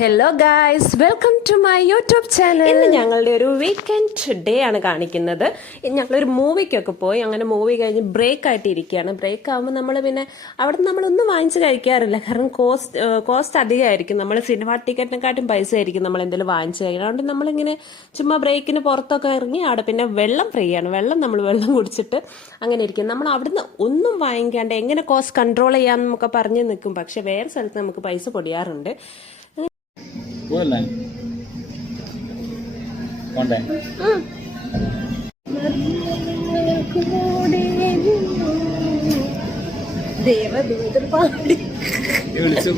Hello guys, welcome to my YouTube channel. ഇന്ന് ഞങ്ങളുടെ ഒരു വീക്കെൻഡ് ഡേ ആണ് കാണിക്കുന്നത്. ഞങ്ങളൊരു മൂവിക്കൊക്കെ പോയി, അങ്ങനെ മൂവി കഴിഞ്ഞ് ബ്രേക്ക് ആയിട്ട് ഇരിക്കുകയാണ്. ബ്രേക്ക് ആകുമ്പോൾ നമ്മൾ പിന്നെ അവിടെ നമ്മളൊന്നും വാങ്ങിച്ച് കഴിക്കാറില്ല, കാരണം കോസ്റ്റ് അധികമായിരിക്കും. നമ്മൾ സിനിമ ടിക്കറ്റിനെക്കാട്ടും പൈസ ആയിരിക്കും നമ്മൾ എന്തെങ്കിലും വാങ്ങിച്ച് കഴിക്കണം. അതുകൊണ്ട് നമ്മളിങ്ങനെ ചുമ്മാ ബ്രേക്കിന് പുറത്തൊക്കെ ഇറങ്ങി അവിടെ പിന്നെ വെള്ളം ഫ്രീ ആണ്. നമ്മൾ വെള്ളം കുടിച്ചിട്ട് അങ്ങനെ ഇരിക്കും. നമ്മൾ അവിടുന്ന് ഒന്നും വാങ്ങിക്കാണ്ട് എങ്ങനെ കോസ്റ്റ് കൺട്രോൾ ചെയ്യാമെന്നൊക്കെ പറഞ്ഞ് നിൽക്കും. പക്ഷെ വേറെ സ്ഥലത്ത് നമുക്ക് പൈസ പൊടിയാറുണ്ട്. പോകല്ലേ പോണ്ടേ? ദേവദൂതർ പാടി വിളിച്ചു.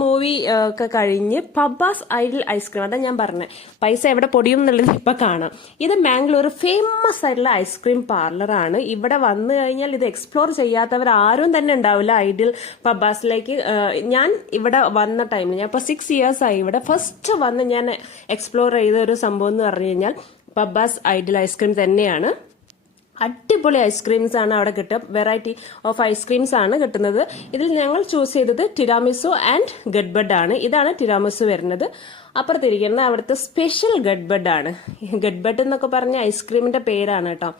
മൂവി ഒക്കെ കഴിഞ്ഞ് പബ്ബാസ് ഐഡിൽ ഐസ്ക്രീം, അതാ ഞാൻ പറഞ്ഞത് പൈസ എവിടെ പൊടിയും എന്നുള്ളത് ഇപ്പൊ കാണാം. ഇത് മാംഗ്ലൂർ ഫേമസ് ആയിട്ടുള്ള ഐസ്ക്രീം പാർലറാണ്. ഇവിടെ വന്നു കഴിഞ്ഞാൽ ഇത് എക്സ്പ്ലോർ ചെയ്യാത്തവർ ആരും തന്നെ ഉണ്ടാവില്ല. ഐഡിൽ പബ്ബാസിലേക്ക് ഞാൻ ഇവിടെ വന്ന ടൈമിൽ, ഞാൻ ഇപ്പൊ 6 years ആയി ഇവിടെ, ഫസ്റ്റ് വന്ന് ഞാൻ എക്സ്പ്ലോർ ചെയ്ത ഒരു സംഭവം എന്ന് പറഞ്ഞു കഴിഞ്ഞാൽ പബ്ബാസ് ഐഡിൽ ഐസ്ക്രീം തന്നെയാണ്. അടിപൊളി ഐസ്ക്രീംസ് ആണ് അവിടെ കിട്ടുക. വെറൈറ്റി ഓഫ് ഐസ്ക്രീംസ് ആണ് കിട്ടുന്നത്. ഇതിൽ ഞങ്ങൾ ചൂസ് ചെയ്തത് ടിരാമിസു ആൻഡ് ഗഡ്ബഡ് ആണ്. ഇതാണ് ടിരാമിസു വരുന്നത്. അപ്പുറത്തിരിക്കുന്നത് അവിടുത്തെ സ്പെഷ്യൽ ഗഡ്ബഡ് ആണ്. ഗഡ്ബഡ് എന്നൊക്കെ പറഞ്ഞ ഐസ്ക്രീമിന്റെ പേരാണ് കേട്ടോ.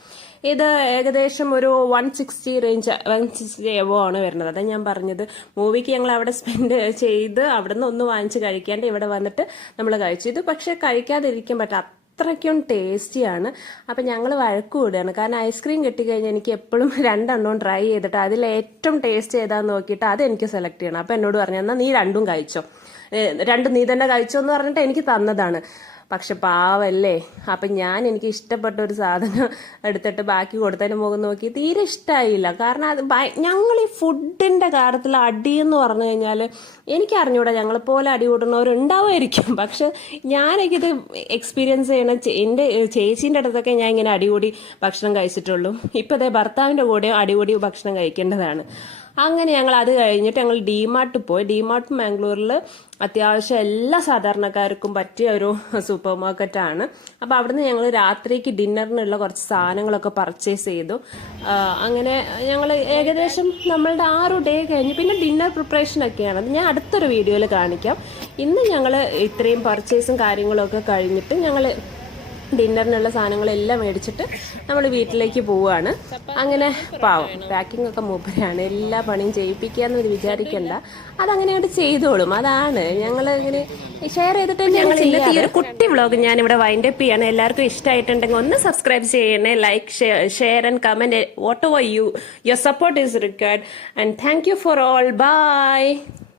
ഇത് ഏകദേശം ഒരു 160 റേഞ്ച്, 160 എവോ ആണ് വരുന്നത്. അതാ ഞാൻ പറഞ്ഞത്, മൂവിക്ക് ഞങ്ങൾ അവിടെ സ്പെൻഡ് ചെയ്ത് അവിടെ നിന്ന് ഒന്നും വാങ്ങിച്ച് കഴിക്കാണ്ട് ഇവിടെ വന്നിട്ട് നമ്മൾ കഴിച്ചു. ഇത് പക്ഷെ കഴിക്കാതിരിക്കാൻ പറ്റാം, അത്രയ്ക്കും ടേസ്റ്റിയാണ്. അപ്പം ഞങ്ങൾ വഴക്ക് കൂടുകയാണ്, കാരണം ഐസ്ക്രീം കിട്ടിക്കഴിഞ്ഞാൽ എനിക്ക് എപ്പോഴും 2 എണ്ണവും ട്രൈ ചെയ്തിട്ട് അതിൽ ഏറ്റവും ടേസ്റ്റ് ചെയ്താന്ന് നോക്കിയിട്ട് അത് എനിക്ക് സെലക്ട് ചെയ്യണം. അപ്പം എന്നോട് പറഞ്ഞു, എന്നാൽ നീ 2 കഴിച്ചോ, 2 നീ തന്നെ കഴിച്ചോ എന്ന് പറഞ്ഞിട്ട് എനിക്ക് തന്നതാണ്. പക്ഷെ പാവല്ലേ, അപ്പം എനിക്ക് ഇഷ്ടപ്പെട്ട ഒരു സാധനം എടുത്തിട്ട് ബാക്കി കൊടുത്തതിന് മുഖം നോക്കി തീരെ ഇഷ്ടമായില്ല. കാരണം അത് ഞങ്ങൾ ഈ ഫുഡിന്റെ കാര്യത്തിൽ അടിയെന്ന് പറഞ്ഞു കഴിഞ്ഞാൽ എനിക്ക് അറിഞ്ഞൂടാ, ഞങ്ങളെപ്പോലെ അടി കൂട്ടുന്നവരുണ്ടാവുമായിരിക്കും. പക്ഷെ ഞാനൊക്കിത് എക്സ്പീരിയൻസ് ചെയ്യണ എൻ്റെ ചേച്ചീൻ്റെ അടുത്തൊക്കെ ഞാൻ ഇങ്ങനെ അടികൂടി ഭക്ഷണം കഴിച്ചിട്ടുള്ളൂ. ഇപ്പം അതേ ഭർത്താവിൻ്റെ കൂടെ അടികൂടി ഭക്ഷണം കഴിക്കേണ്ടതാണ്. അങ്ങനെ ഞങ്ങൾ അത് കഴിഞ്ഞിട്ട് ഞങ്ങൾ ഡിമാർട്ട് പോയി. ഡിമാർട്ട് മാംഗ്ലൂരിൽ അത്യാവശ്യം എല്ലാ സാധാരണക്കാർക്കും പറ്റിയ ഒരു സൂപ്പർ മാർക്കറ്റാണ്. അപ്പോൾ അവിടുന്ന് ഞങ്ങൾ രാത്രിക്ക് ഡിന്നറിനുള്ള കുറച്ച് സാധനങ്ങളൊക്കെ പർച്ചേസ് ചെയ്തു. അങ്ങനെ ഞങ്ങൾ ഏകദേശം നമ്മളുടെ 6 ഡേ കഴിഞ്ഞ് പിന്നെ ഡിന്നർ പ്രിപ്പറേഷനൊക്കെയാണ്. അത് ഞാൻ അടുത്തൊരു വീഡിയോയിൽ കാണിക്കാം. ഇന്ന് ഞങ്ങൾ ഇത്രയും പർച്ചേസും കാര്യങ്ങളൊക്കെ കഴിഞ്ഞിട്ട് ഞങ്ങൾ ഡിന്നറിനുള്ള സാധനങ്ങളെല്ലാം മേടിച്ചിട്ട് നമ്മൾ വീട്ടിലേക്ക് പോവുകയാണ്. അങ്ങനെ പാവം പാക്കിംഗ് ഒക്കെ മൂപ്പരാണ്, എല്ലാ പണിയും ചെയ്യിപ്പിക്കാന്ന് വിചാരിക്കണ്ട, അതങ്ങനെയായിട്ട് ചെയ്തോളും. അതാണ് ഞങ്ങൾ ഇങ്ങനെ ഷെയർ ചെയ്തിട്ട് ഞങ്ങൾ ഇന്നത്തെ ഈ ഒരു കുട്ടി വ്ളോഗ് ഞാൻ ഇവിടെ വൈൻഡ് അപ്പ് ചെയ്യാണ്. എല്ലാവർക്കും ഇഷ്ടമായിട്ടുണ്ടെങ്കിൽ ഒന്ന് സബ്സ്ക്രൈബ് ചെയ്യണേ, like, share and comment. Whatever your support is required and thank you for all. By.